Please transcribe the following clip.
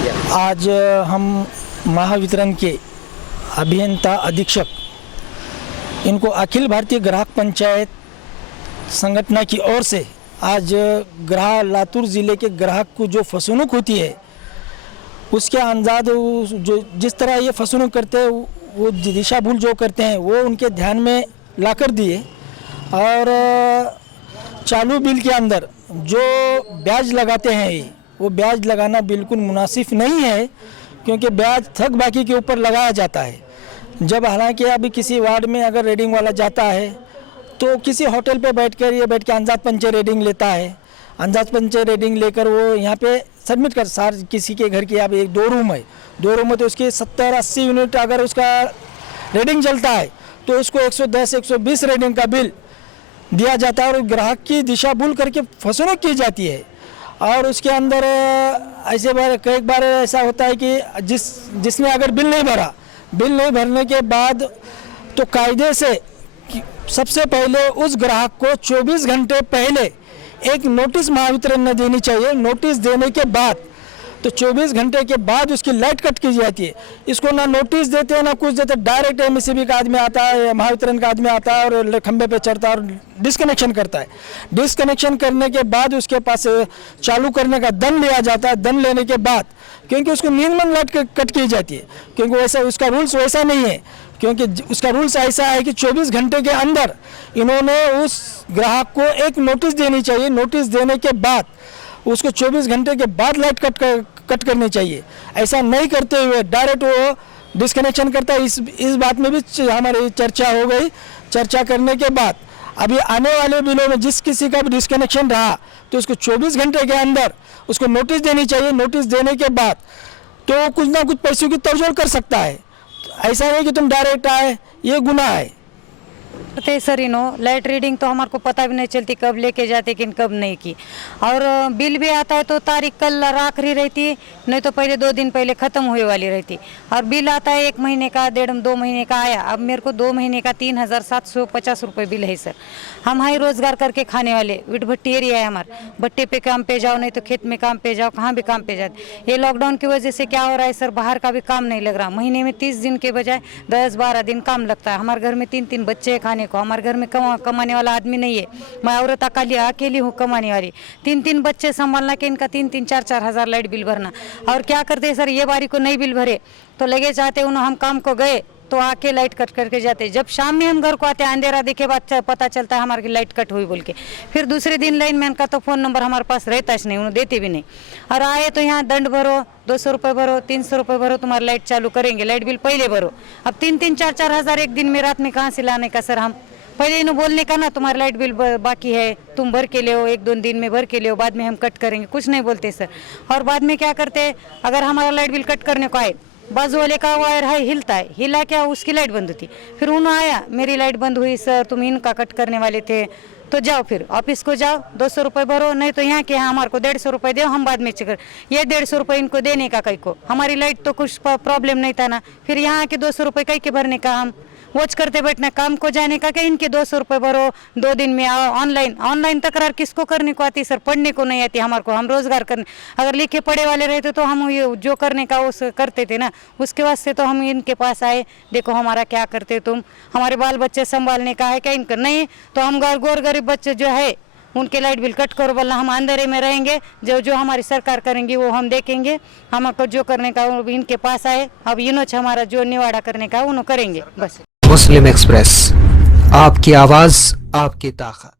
किया? आज हम महावितरण के अभियंता अधीक्षक इनको अखिल भारतीय ग्राहक पंचायत संगठन की ओर से आज ग्राहक लातूर ज़िले के ग्राहक को जो फसवणूक होती है उसके अंदाज जो जिस तरह ये फसवणूक करते हैं वो दिशा भूल जो करते हैं वो उनके ध्यान में लाकर दिए। और चालू बिल के अंदर जो ब्याज लगाते हैं वो ब्याज लगाना बिल्कुल मुनासिब नहीं है, क्योंकि ब्याज थक बाकी के ऊपर लगाया जाता है। जब हालांकि अभी किसी वार्ड में अगर रीडिंग वाला जाता है तो किसी होटल पे बैठ के अंदाज पंचे रीडिंग लेता है। अंदाज पंचे रीडिंग लेकर वो यहाँ पे सबमिट कर सार किसी के घर की अब एक दो रूम है तो उसके 70-80 यूनिट अगर उसका रीडिंग चलता है तो उसको 110-120 रीडिंग का बिल दिया जाता है और ग्राहक की दिशा भूल करके फसवणूक की जाती है। और उसके अंदर कई बार ऐसा होता है कि जिसने अगर बिल नहीं भरने के बाद तो कायदे से सबसे पहले उस ग्राहक को 24 घंटे पहले एक नोटिस महावितरण ने देनी चाहिए। नोटिस देने के बाद तो 24 घंटे के बाद उसकी लाइट कट की जाती है। इसको ना नोटिस देते हैं ना कुछ देते, डायरेक्ट एमएससीबी का आदमी आता है, महावितरण का आदमी आता है और खंबे पे चढ़ता है और डिस्कनेक्शन करता है। डिस्कनेक्शन करने के बाद उसके पास चालू करने का दंड लिया जाता है। दंड लेने के बाद क्योंकि उसको नींद लाइट कट की जाती है, क्योंकि वैसा उसका रूल्स वैसा नहीं है, क्योंकि उसका रूल्स ऐसा है कि 24 घंटे के अंदर इन्होंने उस ग्राहक को एक नोटिस देनी चाहिए। नोटिस देने के बाद उसको 24 घंटे के बाद लाइट कट करनी चाहिए। ऐसा नहीं करते हुए डायरेक्ट वो डिस्कनेक्शन करता है। इस बात में भी हमारी चर्चा हो गई। चर्चा करने के बाद अभी आने वाले बिलों में जिस किसी का भी डिस्कनेक्शन रहा तो उसको 24 घंटे के अंदर उसको नोटिस देनी चाहिए। नोटिस देने के बाद तो कुछ ना कुछ पैसों की तड़जोड़ कर सकता है। ऐसा नहीं कि तुम डायरेक्ट आए, ये गुनाह है। सर लाइट रीडिंग तो हमारे को पता भी नहीं चलती कब लेके जाते कि कब नहीं की। और बिल भी आता है तो तारीख कल आखिरी रहती, नहीं तो पहले 2 दिन पहले ख़त्म हुए वाली रहती। और बिल आता है 1 महीने का 1.5-2 महीने का आया। अब मेरे को 2 महीने का 3750 रुपये बिल है सर। हम हाई रोज़गार करके खाने वाले, विट भट्टी एरिया है हमारा। भट्टे पे काम पे जाओ, नहीं तो खेत में काम पे जाओ, कहाँ भी काम पे जाते। ये लॉकडाउन की वजह से क्या हो रहा है सर, बाहर का भी काम नहीं लग रहा। महीने में 30 दिन के बजाय 10-12 दिन काम लगता है। हमारे घर में 3-3 बच्चे हैं खाने को। हमारे घर में कमाने वाला आदमी नहीं है। मैं औरत अकेली हूँ कमाने वाली। 3-3 बच्चे संभालना के इनका 3-3 4-4 हज़ार लाइट बिल भरना। और क्या करते हैं सर, ये बारी को नहीं बिल भरे तो लगे चाहते उन्होंने हम काम को गए तो आके लाइट कट करके जाते। जब शाम में हम घर को आते अंधेरा देखे बाद पता चलता है हमारी लाइट कट हुई बोल के। फिर दूसरे दिन लाइनमैन का तो फ़ोन नंबर हमारे पास रहता ही नहीं, उन्हें देते भी नहीं। और आए तो यहाँ दंड भरो, 200 रुपये भरो, 300 रुपये भरो, तुम्हारा लाइट चालू करेंगे। लाइट बिल पहले भरो। अब 3-3 4-4 हज़ार एक दिन में रात में कहाँ से लाने का सर? हम पहले इन्हें बोलने का ना तुम्हारा लाइट बिल बाकी है, तुम भर के ले हो, 1-2 दिन में भर के ले हो, बाद में हम कट करेंगे। कुछ नहीं बोलते सर। और बाद में क्या करते, अगर हमारा लाइट बिल कट करने को आए, बाजू वाले का वायर है हिलता है, हिला क्या उसकी लाइट बंद होती। फिर उन्होंने आया, मेरी लाइट बंद हुई सर, तुम इनका कट करने वाले थे तो जाओ फिर ऑफिस को जाओ, 200 रुपये भरो, नहीं तो यहाँ के यहाँ हमारे को 150 रुपये दो, हम बाद में चेक कर। ये 150 रुपये इनको देने का कई को, हमारी लाइट तो कुछ प्रॉब्लम नहीं था ना। फिर यहाँ के 200 रुपये कई के भरने का, हम वॉच करते बैठना, काम को जाने का क्या, इनके 200 रुपये भरो, 2 दिन में आओ। ऑनलाइन तकरार किसको करने को आती सर? पढ़ने को नहीं आती हमारे को। हम रोजगार करने, अगर लिखे पढ़े वाले रहते तो हम ये जो करने का वो करते थे ना। उसके वास्ते तो हम इनके पास आए, देखो हमारा क्या करते तुम, हमारे बाल बच्चे संभालने का है क्या इनका? नहीं तो हम गोर गरीब बच्चे जो है उनके लाइट बिल कट करो, वरना हम अंधेरे में रहेंगे। जो हमारी सरकार करेंगी वो हम देखेंगे। हमको जो करने का वो इनके पास आए। अब इन्होंने हमारा जो निवाड़ा करने का उन्होंने करेंगे बस। मुस्लिम एक्सप्रेस, आपकी आवाज़ आपकी ताकत।